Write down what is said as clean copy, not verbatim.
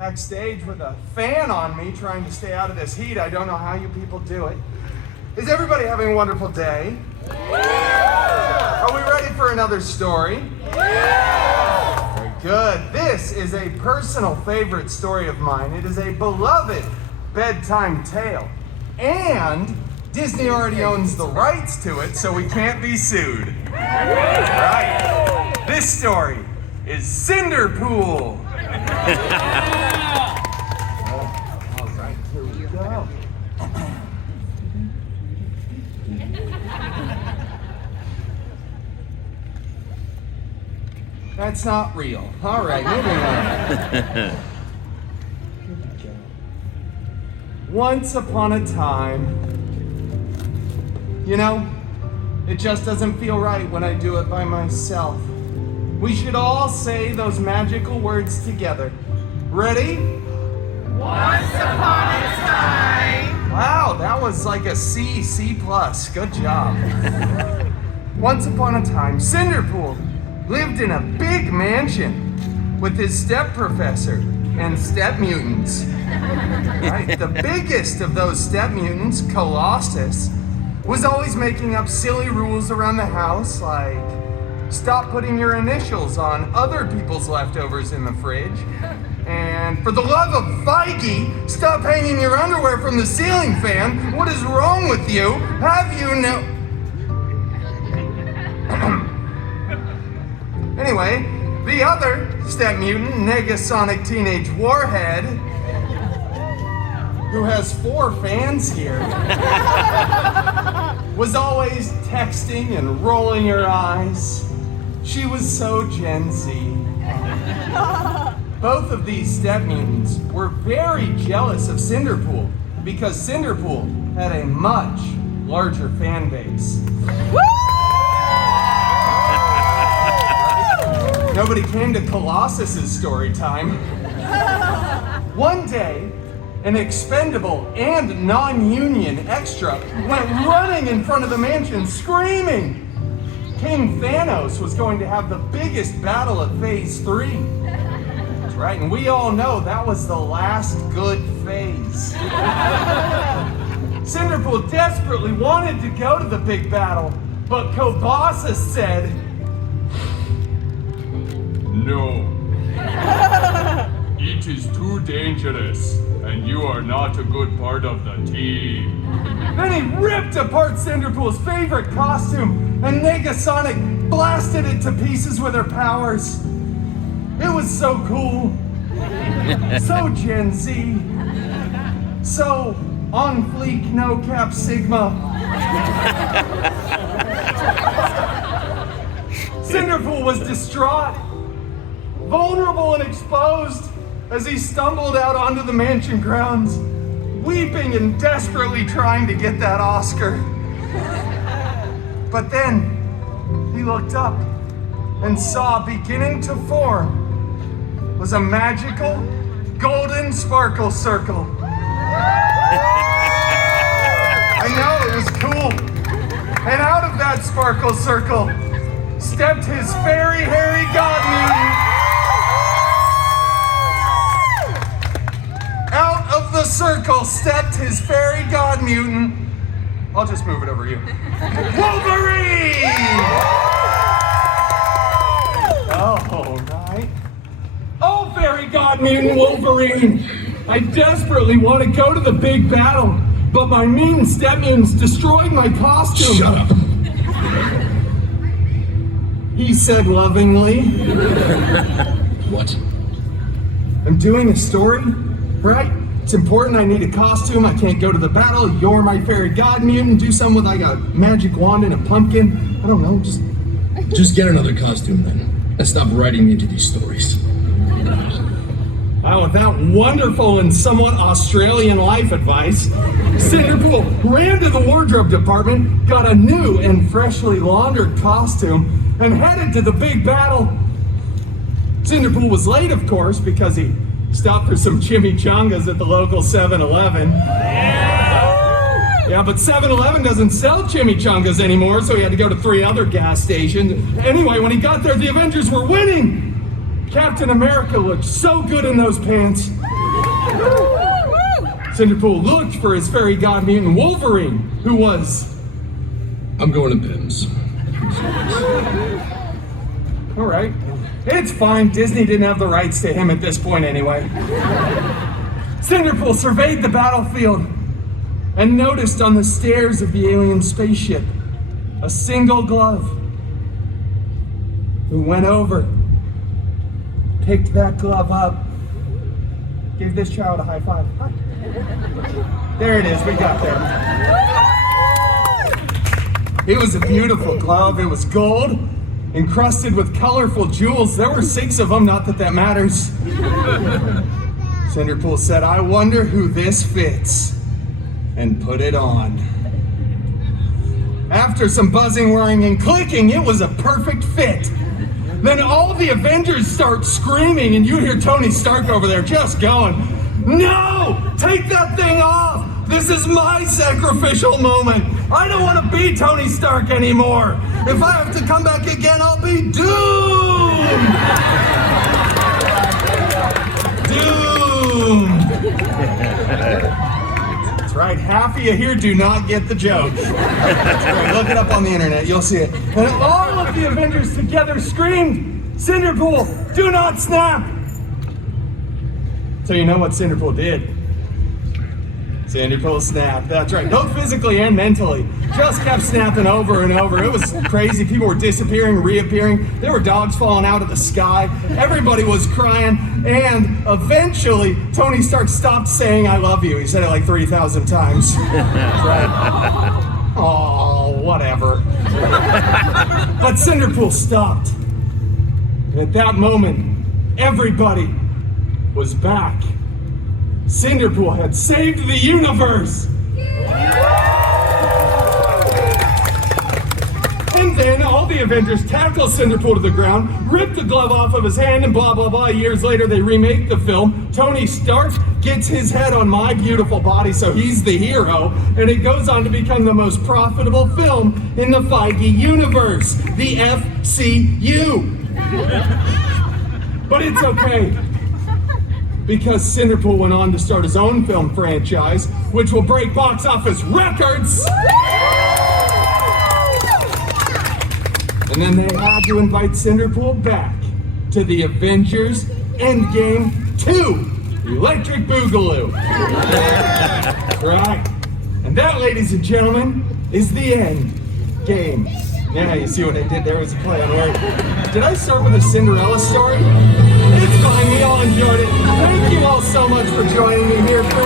Backstage with a fan on me trying to stay out of this heat. I don't know how you people do it. Is everybody having a wonderful day? Yeah! Are we ready for another story? Yeah! Very good. This is a personal favorite story of mine. It is a beloved bedtime tale. And Disney already owns the rights to it, so we can't be sued. Right. This story is Cinderpool. All right, here we go. That's not real. All right, moving on. Once upon a time, you know, it just doesn't feel right when I do it by myself. We should all say those magical words together. Ready? Once upon a time. Wow, that was like a C+. Good job. Once upon a time, Cinderpool lived in a big mansion with his step professor and step mutants. Right? The biggest of those step mutants, Colossus, was always making up silly rules around the house, like stop putting your initials on other people's leftovers in the fridge. And for the love of Feige, stop hanging your underwear from the ceiling fan. What is wrong with you? Have you no... Anyway, the other step mutant, Negasonic Teenage Warhead, who has 4 fans here, was always texting and rolling her eyes. She was so Gen Z. Both of these step mutants were very jealous of Cinderpool because Cinderpool had a much larger fan base. Nobody came to Colossus's story time. One day, an expendable and non-union extra went running in front of the mansion screaming. King Thanos was going to have the biggest battle of Phase 3. That's right, and we all know that was the last good phase. Cinderpool desperately wanted to go to the big battle, but Colossus said, "No. It is too dangerous, and you are not a good part of the team." Then he ripped apart Cinderpool's favorite costume, and Negasonic blasted it to pieces with her powers. It was so cool, so Gen Z, so on fleek, no cap Sigma. Cinderpool was distraught, vulnerable and exposed as he stumbled out onto the mansion grounds, weeping and desperately trying to get that Oscar. But then he looked up and saw beginning to form was a magical golden sparkle circle. I know, it was cool. And out of that sparkle circle stepped his fairy hairy god mutant. Out of the circle stepped his fairy god mutant. I'll just move it over you. Wolverine! Oh, right. Oh, fairy god mutant Wolverine! I desperately want to go to the big battle, but my mean step mutants destroyed my costume. Shut up. He said lovingly. What? I'm doing a story, right? It's important, I need a costume, I can't go to the battle, you're my fairy god mutant, do something with like a magic wand and a pumpkin. I don't know, Just get another costume then. And stop writing me into these stories. With that wonderful and somewhat Australian life advice, Cinderpool ran to the wardrobe department, got a new and freshly laundered costume, and headed to the big battle. Cinderpool was late, of course, because he stopped for some chimichangas at the local 7-Eleven. Yeah, but 7-Eleven doesn't sell chimichangas anymore, so he had to go to 3 other gas stations. Anyway, when he got there, the Avengers were winning! Captain America looked so good in those pants. Cinderpool looked for his fairy god mutant Wolverine, who was... I'm going to Pim's. All right. It's fine. Disney didn't have the rights to him at this point anyway. Cinderpool surveyed the battlefield and noticed on the stairs of the alien spaceship a single glove. Who went over, picked that glove up, gave this child a high five. Hi. There it is, we got there. It was a beautiful glove. It was gold, encrusted with colorful jewels. There were 6 of them, not that that matters. Cinderpool said, I wonder who this fits, and put it on. After some buzzing, whirring, and clicking, it was a perfect fit. Then all the Avengers start screaming, and you hear Tony Stark over there just going, no! Take that thing off! This is my sacrificial moment! I don't want to be Tony Stark anymore! If I have to come back again, I'll be doomed! Doomed! That's right, half of you here do not get the joke. Right, look it up on the internet, you'll see it. And all of the Avengers together screamed, Cinderpool, do not snap! So you know what Cinderpool did? Cinderpool snapped, that's right, both physically and mentally. Just kept snapping over and over. It was crazy, people were disappearing, reappearing. There were dogs falling out of the sky. Everybody was crying, and eventually, Tony Stark stopped saying, I love you. He said it like 3,000 times. That's right. Oh, whatever. But Cinderpool stopped. And at that moment, everybody was back. Cinderpool had saved the universe! And then all the Avengers tackle Cinderpool to the ground, rip the glove off of his hand, and blah, blah, blah. Years later, they remake the film. Tony Stark gets his head on My Beautiful Body, so he's the hero, and it goes on to become the most profitable film in the Feige universe, the FCU. But it's okay, because Cinderpool went on to start his own film franchise, which will break box office records. And then they had to invite Cinderpool back to the Avengers Endgame 2, Electric Boogaloo. Right. And that, ladies and gentlemen, is the end game. Yeah, you see what I did there was a play on word. Did I start with a Cinderella story? It's fine, we all enjoyed it. Thank you all so much for joining me here for